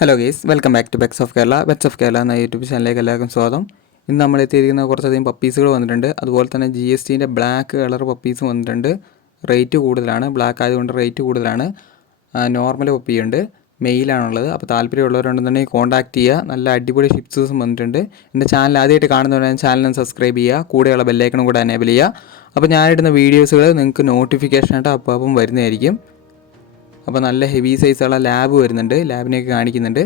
Hello guys, welcome back to Bex of Kerala. Bex of Kerala എന്ന YouTube ചാനലിലേക്ക് എല്ലാവർക്കും സ്വാഗതം. ഇന്ന് നമ്മൾ എത്തിയിരിക്കുന്ന കുറച്ചധികം പപ്പീസുകൾ വന്നിട്ടുണ്ട്. അതുപോലെ തന്നെ GSTൻ്റെ ബ്ലാക്ക് കളർ പപ്പീസ് വന്നിട്ടുണ്ട്. റേറ്റ് കൂടുതലാണ്, ബ്ലാക്ക് ആയതുകൊണ്ട് റേറ്റ് കൂടുതലാണ്. നോർമൽ പപ്പിയുണ്ട്, മെയിലാണുള്ളത്. അപ്പോൾ താല്പര്യമുള്ളവരുണ്ടെന്നുണ്ടെങ്കിൽ കോൺടാക്ട് ചെയ്യുക. നല്ല അടിപൊളി ഷിപ്സും വന്നിട്ടുണ്ട്. എൻ്റെ ചാനൽ ആദ്യമായിട്ട് കാണുന്നവരാണ് ചാനൽ സബ്സ്ക്രൈബ് ചെയ്യുക, കൂടെയുള്ള ബെല്ലൈക്കണും കൂടെ എനേബിൾ ചെയ്യുക. അപ്പോൾ ഞാനിടുന്ന വീഡിയോസുകൾ നിങ്ങൾക്ക് നോട്ടിഫിക്കേഷനായിട്ട് അപ്പം വരുന്നതായിരിക്കും. അപ്പോൾ നല്ല ഹെവി സൈസുള്ള ലാബ് വരുന്നുണ്ട്, ലാബിനെയൊക്കെ കാണിക്കുന്നുണ്ട്.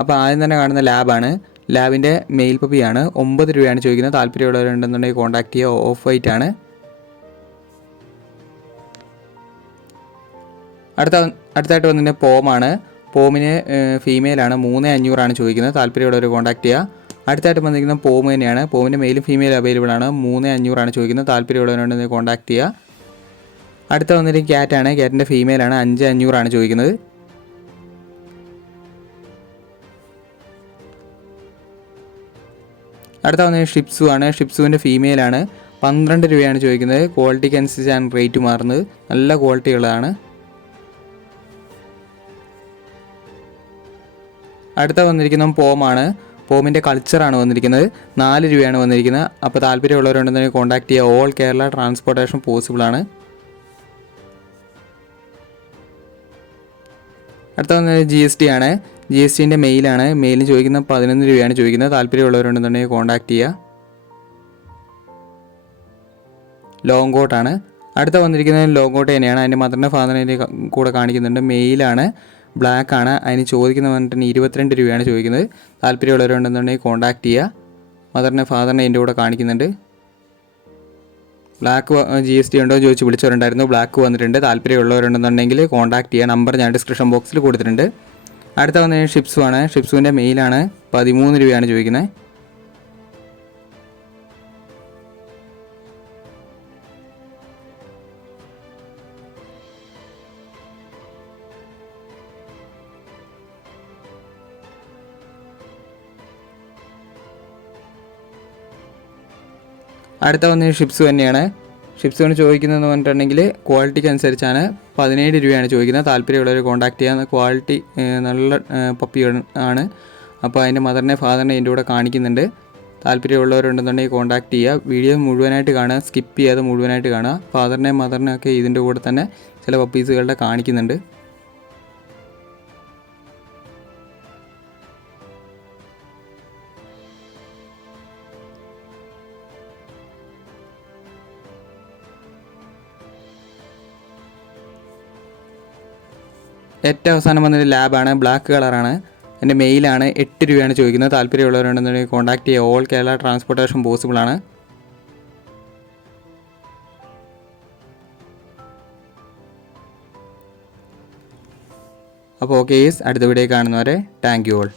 അപ്പോൾ ആദ്യം തന്നെ കാണുന്ന ലാബാണ്. ലാബിൻ്റെ മെയിൽ പപ്പിയാണ്. 9 രൂപയാണ് ചോദിക്കുന്നത്. താല്പര്യമുള്ളവരുണ്ടെന്നുണ്ടെങ്കിൽ കോൺടാക്ട് ചെയ്യുക. ഓഫ് വൈറ്റ് ആണ്. അടുത്തായിട്ട് വന്നിട്ട് പോമാണ്. പോമിന് ഫീമെയിലാണ്. 3500 ചോദിക്കുന്നത്. താല്പര്യമുള്ളവർ കോൺടാക്ട് ചെയ്യുക. അടുത്തായിട്ട് വന്നിരിക്കുന്നത് പോം തന്നെയാണ്. പോമിൻ്റെ മെയിലും ഫീമെയിലും അവൈലബിൾ ആണ്. 3500 ചോദിക്കുന്നത്. താല്പര്യമുള്ളവരുണ്ടെങ്കിൽ കോൺടാക്ട് ചെയ്യുക. അടുത്ത വന്നിട്ട് ക്യാറ്റാണ്. ക്യാറ്റിൻ്റെ ഫീമെയിലാണ്. 5500 ചോദിക്കുന്നത്. അടുത്ത വന്നിട്ട് ഷിപ്സു ആണ്. ഷിപ്സുവിൻ്റെ ഫീമെയിലാണ്. 12 രൂപയാണ് ചോദിക്കുന്നത്. ക്വാളിറ്റിക്ക് അനുസരിച്ചാണ് റേറ്റ് മാറുന്നത്. നല്ല ക്വാളിറ്റിയുള്ളതാണ്. അടുത്ത വന്നിരിക്കുന്നത് പോമാണ്. പോമിൻ്റെ കൾച്ചറാണ് വന്നിരിക്കുന്നത്. 4 രൂപയാണ് വന്നിരിക്കുന്നത്. അപ്പോൾ താല്പര്യമുള്ളവരുണ്ടെങ്കിൽ കോൺടാക്ട് ചെയ്യുക. ഓൾ കേരള ട്രാൻസ്പോർട്ടേഷൻ പോസിബിൾ ആണ്. അടുത്ത വന്നത് GST ആണ്. GSTൻ്റെ മെയിലാണ്. മെയിലിന് ചോദിക്കുന്നത് 11 രൂപയാണ് ചോദിക്കുന്നത്. താല്പര്യമുള്ളവരുണ്ടെന്നുണ്ടെങ്കിൽ കോൺടാക്ട് ചെയ്യുക. ലോങ് കോട്ടാണ്. അടുത്ത വന്നിരിക്കുന്നത് ലോങ് കോട്ട് തന്നെയാണ്. അതിൻ്റെ മദറിൻ്റെ ഫാദറിൻ്റെ കൂടെ കാണിക്കുന്നുണ്ട്. മെയിലാണ്, ബ്ലാക്ക് ആണ്. അതിന് ചോദിക്കുന്ന വന്നിട്ട് 22 രൂപയാണ് ചോദിക്കുന്നത്. താല്പര്യമുള്ളവരുണ്ടെന്നുണ്ടെങ്കിൽ കോൺടാക്ട് ചെയ്യുക. മദറിൻ്റെ ഫാദറിനെ എൻ്റെ കൂടെ കാണിക്കുന്നുണ്ട്. ബ്ലാക്ക് GST ഉണ്ടോ എന്ന് ചോദിച്ച് വിളിച്ചവരുണ്ടായിരുന്നു. ബ്ലാക്ക് വന്നിട്ടുണ്ട്. താല്പര്യമുള്ളവരുണ്ടെന്നുണ്ടെങ്കിൽ കോൺടാക്ട് ചെയ്യുക. നമ്പർ ഞാൻ ഡിസ്ക്രിപ്ഷൻ ബോക്സിൽ കൊടുത്തിട്ടുണ്ട്. അടുത്ത വന്നത് ഷിപ്സു ആണ്. ഷിപ്സുവിൻ്റെ മെയിലാണ്. 13 രൂപയാണ് ചോദിക്കുന്നത്. അടുത്ത വന്നത് ഷിപ്സു തന്നെയാണ്. ഷിപ്സുവിന് ചോദിക്കുന്നതെന്ന് പറഞ്ഞിട്ടുണ്ടെങ്കിൽ ക്വാളിറ്റിക്ക് അനുസരിച്ചാണ്. 17 രൂപയാണ് ചോദിക്കുന്നത്. താല്പര്യമുള്ളവർ കോൺടാക്ട് ചെയ്യാൻ. ക്വാളിറ്റി നല്ല പപ്പി ആണ്. അപ്പോൾ അതിൻ്റെ മദറിനെ ഫാദറിനെ എൻ്റെ കൂടെ കാണിക്കുന്നുണ്ട്. താല്പര്യമുള്ളവരുണ്ടെന്നുണ്ടെങ്കിൽ കോൺടാക്ട് ചെയ്യുക. വീഡിയോ മുഴുവനായിട്ട് കാണുക, സ്കിപ്പ് ചെയ്യാതെ മുഴുവനായിട്ട് കാണുക. ഫാദറിനെയും മദറിനെയൊക്കെ ഇതിൻ്റെ കൂടെ തന്നെ ചില പപ്പീസുകളുടെ കാണിക്കുന്നുണ്ട്. ഏറ്റവും അവസാനം വന്നൊരു ലാബാണ്. ബ്ലാക്ക് കളറാണ്. എൻ്റെ മെയിലാണ്. 8 രൂപയാണ് ചോദിക്കുന്നത്. താല്പര്യമുള്ളവരുണ്ടെന്നുണ്ടെങ്കിൽ കോൺടാക്ട് ചെയ്യുക. ഓൾ കേരള ട്രാൻസ്പോർട്ടേഷൻ പോസിബിൾ ആണ്. അപ്പോൾ ഓക്കെ, അടുത്ത വീഡിയോ കാണുന്നവരെ താങ്ക് യു ഓൾ.